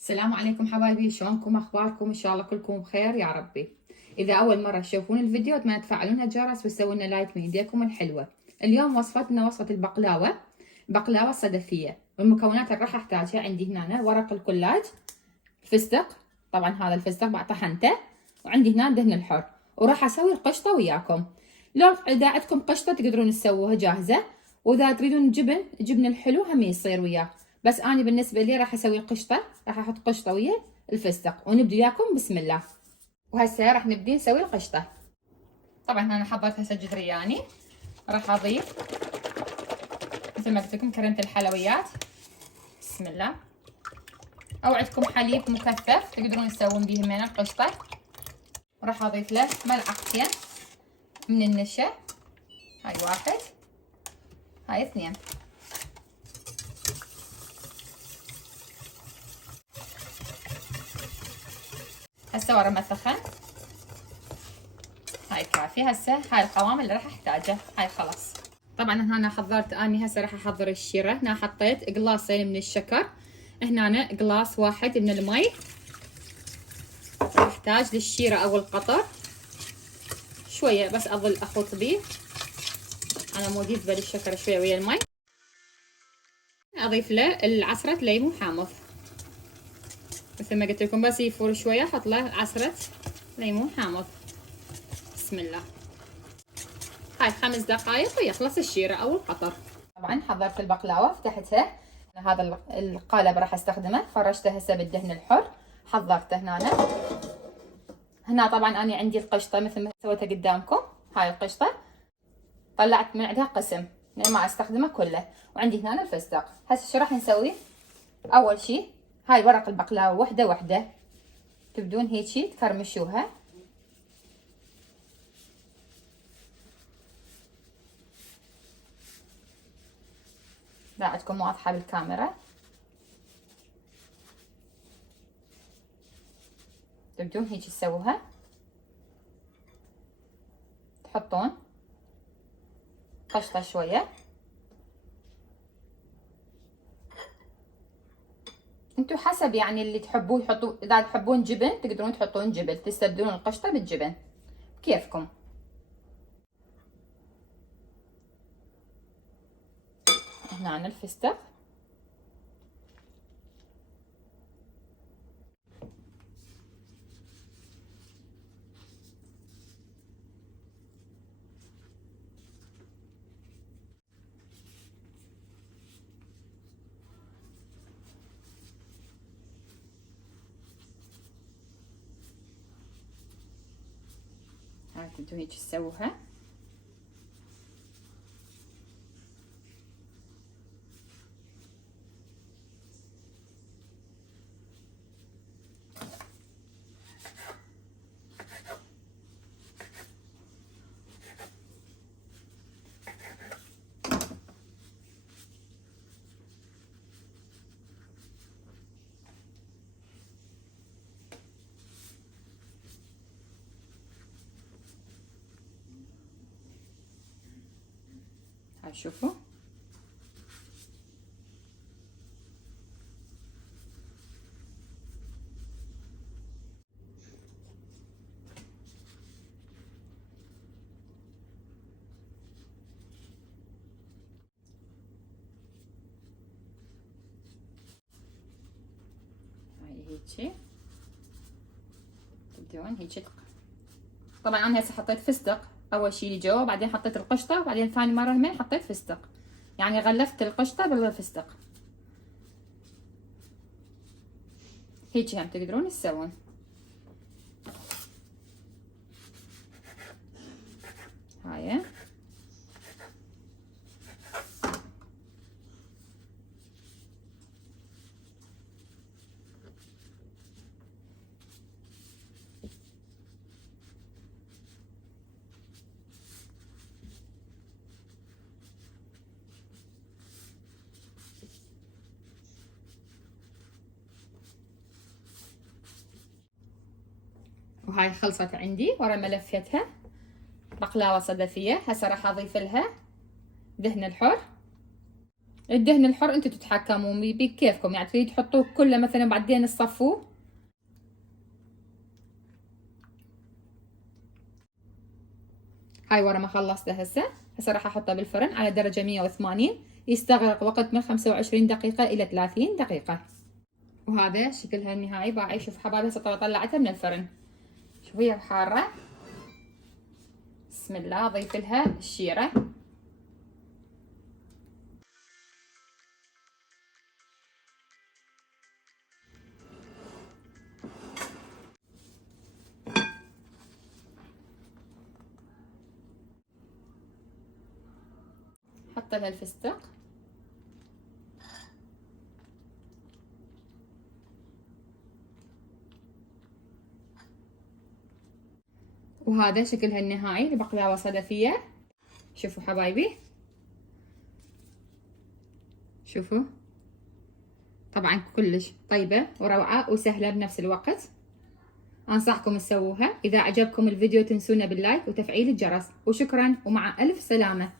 السلام عليكم حبايبي، شلونكم؟ اخباركم؟ ان شاء الله كلكم بخير يا ربي. اذا اول مره تشوفون الفيديو اتمنى تفعلون الجرس وتسوون لنا لايك من ايديكم الحلوه. اليوم وصفتنا وصفه البقلاوه الصدفيه، والمكونات اللي راح احتاجها عندي هنا ورق الكلاج، فستق، طبعا هذا الفستق بعد طحنته، وعندي هنا دهن الحر، وراح اسوي القشطه وياكم. لو اذا عندكم قشطه تقدرون تسووها جاهزه، واذا تريدون جبن الحلو هم يصير وياه، بس انا بالنسبه لي راح اسوي القشطه، راح احط قشطه ويا الفستق ونبدا وياكم بسم الله. وهسه راح نبدي نسوي القشطه. طبعا انا حضرت هسه جدرياني، راح اضيف مثل ما قلت لكم كريمه الحلويات، بسم الله، او عندكم حليب مكثف تقدرون تسوون به من القشطه. وراح اضيف له ملعقتين من النشا، هاي واحد، هاي اثنين. هسه ورا ما سخن، هاي كافي. هسه هاي القوام اللي راح احتاجه، هاي خلاص. طبعا هنا حضرت اني هسه راح احضر الشيره. هنا حطيت قلاصين من الشكر، هنا قلاص واحد من المي. راح احتاج للشيره او القطر شويه بس اظل اخلط بيه، انا مو جذبه للشكر شويه ويا المي. اضيف له العصره ليمون حامض مثل ما قلت لكم، بس يفور شويه احط له عصره ليمون حامض. بسم الله. هاي 5 دقائق ويخلص الشيره او القطر. طبعا حضرت البقلاوه، فتحتها، هذا القالب راح استخدمه، فرشته هسه بالدهن الحر، حضرته هنا طبعا انا عندي القشطه مثل ما سويتها قدامكم. هاي القشطه طلعت من عندها قسم لان ما استخدمه كله، وعندي هنا الفستق. هسه شو راح نسوي؟ اول شي هاي ورق البقلاوه وحده وحده تبدون هيجي تكرمشوها، لا عندكم واضحه بالكاميرا، تبدون هيجي تسووها، تحطون قشطه شويه. انتو حسب يعني اللي تحبوه يحطوا، اذا تحبون جبن تقدرون تحطون جبن، تستبدلون القشطه بالجبن كيفكم. هنا الفستق، هاي تبدون هيك تسووها. هاي شوفوا، هاي هيجي تبدون هيجي طبعا انا هسه حطيت فستق اول شي اللي جوا، بعدين حطيت القشطه، وبعدين ثاني مره همين حطيت فستق، يعني غلفت القشطه بالفستق. هيجي هم تقدرون تسوون. هاي وهاي خلصت عندي ورا ما لفيتها بقلاوه صدفيه. هسه راح اضيف لها دهن الحر الدهن الحر انتوا تتحكمون بكيفكم، يعني تريد تحطوه كله مثلا بعدين تصفوه. هاي ورا ما خلصته هسه راح احطه بالفرن على درجة 180، يستغرق وقت من 25 دقيقة الى 30 دقيقة. وهذا شكلها النهائي باعي. شوف حبايبي هسه طلعتها من الفرن، شوف هي حارة. بسم الله. اضيف لها الشيرة، حط لها الفستق، وهذا شكلها النهائي لبقلاوة صدفية. شوفوا حبايبي، شوفوا طبعا كلش طيبة وروعة وسهلة بنفس الوقت. أنصحكم تسووها. إذا عجبكم الفيديو تنسونا باللايك وتفعيل الجرس، وشكرا ومع ألف سلامة.